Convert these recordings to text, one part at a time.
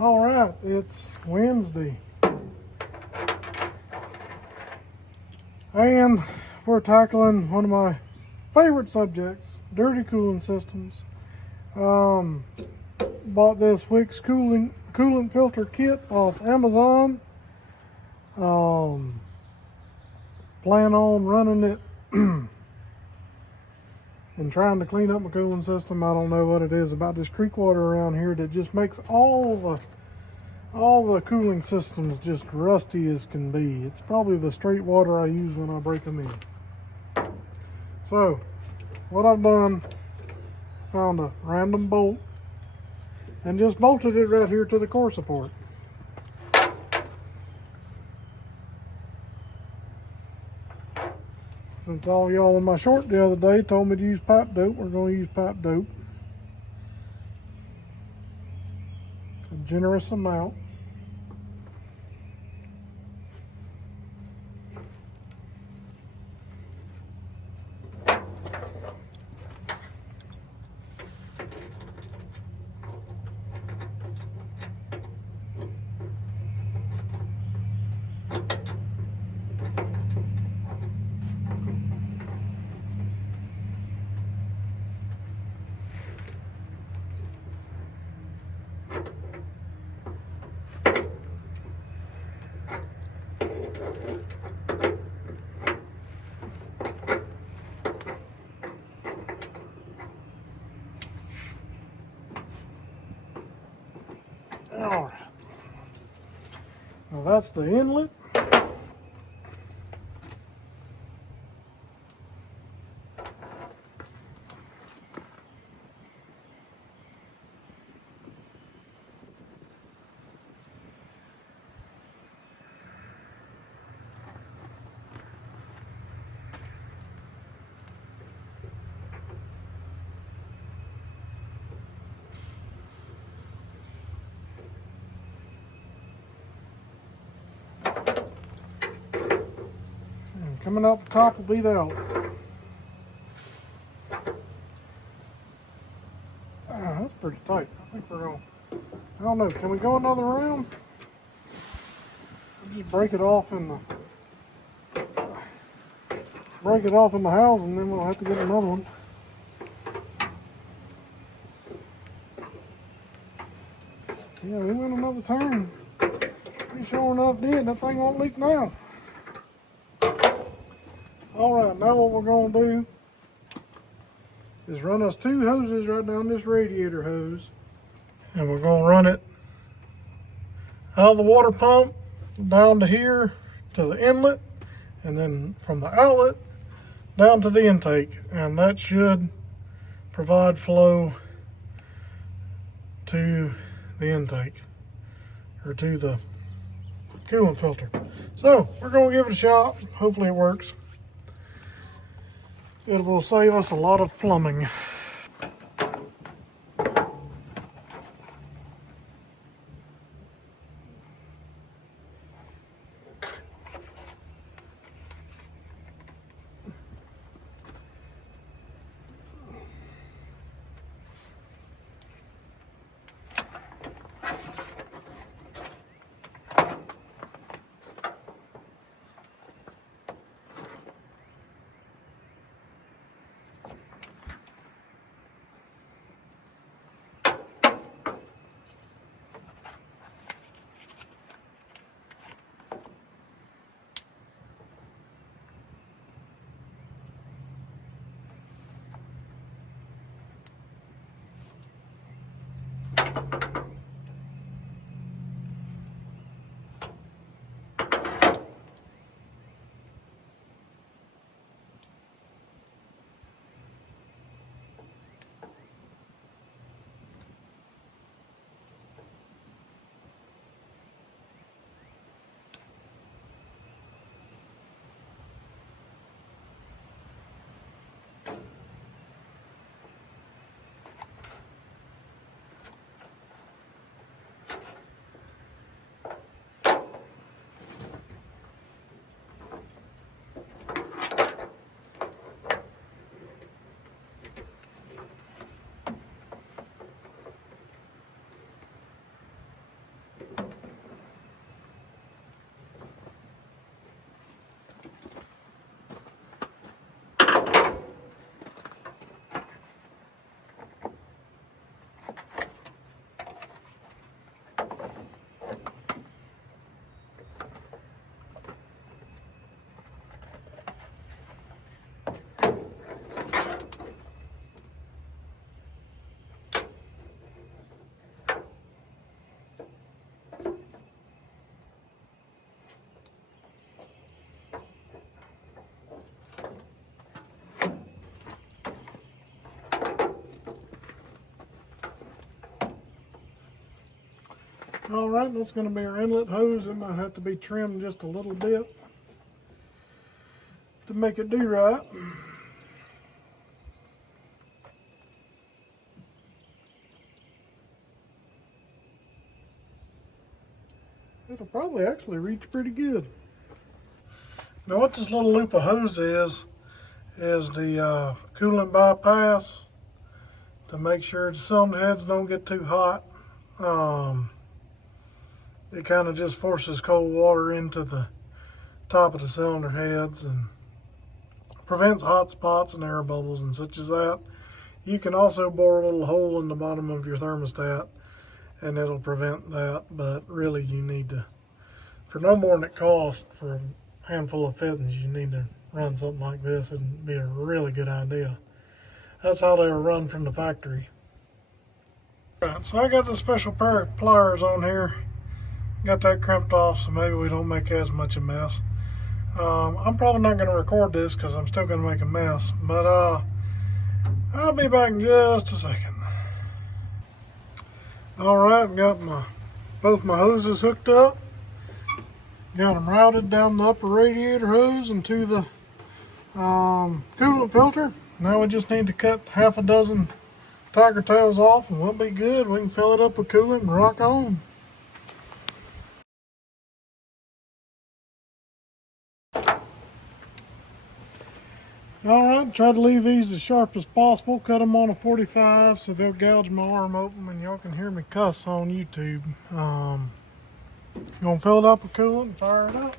All right, it's Wednesday, and we're tackling one of my favorite subjects, dirty cooling systems. Bought this Wix coolant filter kit off Amazon. Plan on running it and trying to clean up my cooling system. I don't know what it is about this creek water around here that just makes all the cooling systems just rusty as can be. It's probably the straight water I use when I break them in. So what I've done, found a random bolt and just bolted it right here to the core support. Since all y'all in my short the other day told me to use pipe dope, we're going to use pipe dope. A generous amount. All right. Now that's the inlet. Coming up the top will be the outlet. That's pretty tight. I think we're going, I don't know, can we go another round? We'll just break it off in the house, and then we'll have to get another one. Yeah, we went another turn. We sure enough did. That thing won't leak now. Alright, now what we're going to do is run us two hoses right down this radiator hose. And we're going to run it out of the water pump down to here to the inlet, and then from the outlet down to the intake. And that should provide flow to the intake, or to the coolant filter. So we're going to give it a shot. Hopefully it works. It will save us a lot of plumbing. All right, that's going to be our inlet hose. It might have to be trimmed just a little bit to make it do right. It'll probably actually reach pretty good. Now what this little loop of hose is the coolant bypass to make sure the cylinder heads don't get too hot. It kind of just forces cold water into the top of the cylinder heads and prevents hot spots and air bubbles and such as that. You can also bore a little hole in the bottom of your thermostat and it'll prevent that, but really you need to, for no more than it costs for a handful of fittings, you need to run something like this. It'd be a really good idea. That's how they were run from the factory. Right, so I got this special pair of pliers on here. Got that crimped off so maybe we don't make as much a mess. I'm probably not going to record this because I'm still going to make a mess, but I'll be back in just a second. Alright, got both my hoses hooked up. Got them routed down the upper radiator hose into the coolant filter. Now we just need to cut half a dozen tiger tails off and we'll be good. We can fill it up with coolant and rock on. Alright, try to leave these as sharp as possible. Cut them on a 45 so they'll gouge my arm open and y'all can hear me cuss on YouTube. Gonna fill it up with coolant and fire it up.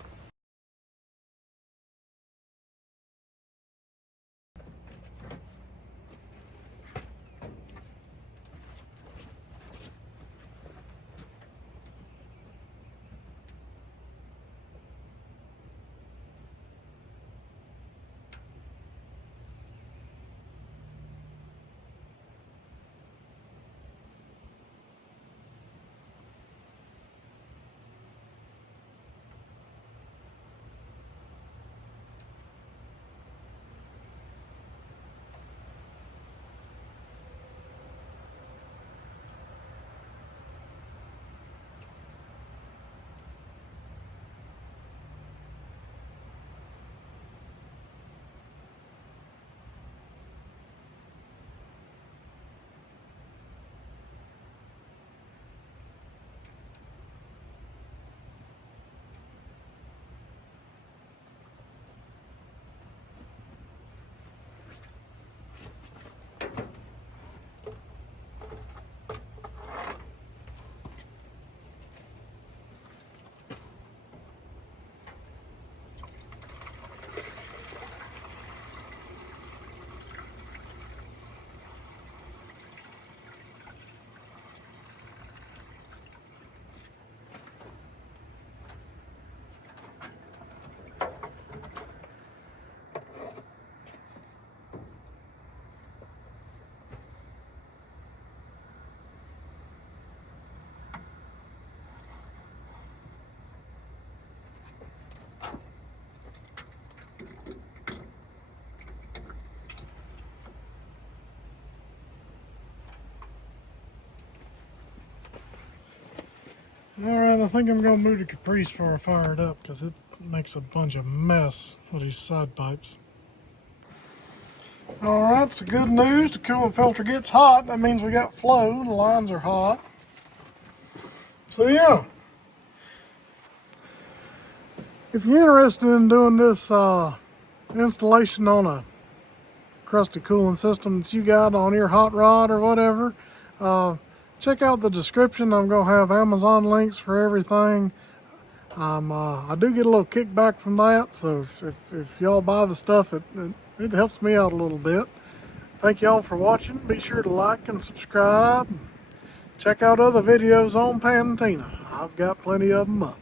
Alright, I think I'm going to move the Caprice before I fire it up because it makes a bunch of mess with these side pipes. Alright, so good news. The coolant filter gets hot. That means we got flow. The lines are hot. So yeah. If you're interested in doing this installation on a crusty cooling system that you got on your hot rod or whatever, check out the description. I'm going to have Amazon links for everything. I do get a little kickback from that, so if y'all buy the stuff, it helps me out a little bit. Thank y'all for watching. Be sure to like and subscribe. Check out other videos on Pantina. I've got plenty of them up.